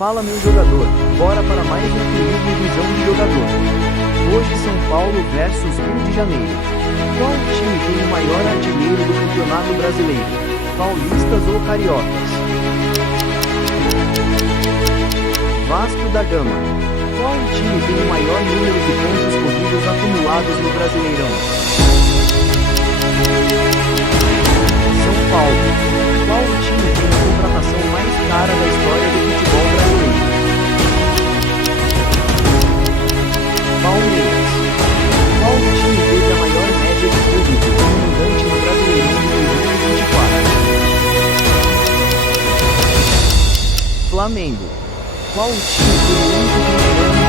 Fala meu jogador, bora para mais um período visão de jogador. Hoje São Paulo versus Rio de Janeiro. Qual time tem o maior artilheiro do Campeonato Brasileiro? Paulistas ou Cariocas? Vasco da Gama. Qual time tem o maior número de pontos corridos acumulados no Brasileirão? São Paulo. Qual time tem a contratação mais cara da história do futebol brasileiro? Palmeiras. Qual time teve a maior média de público como mandante no Brasileirão de 2024? Flamengo. Qual time foi o único campeão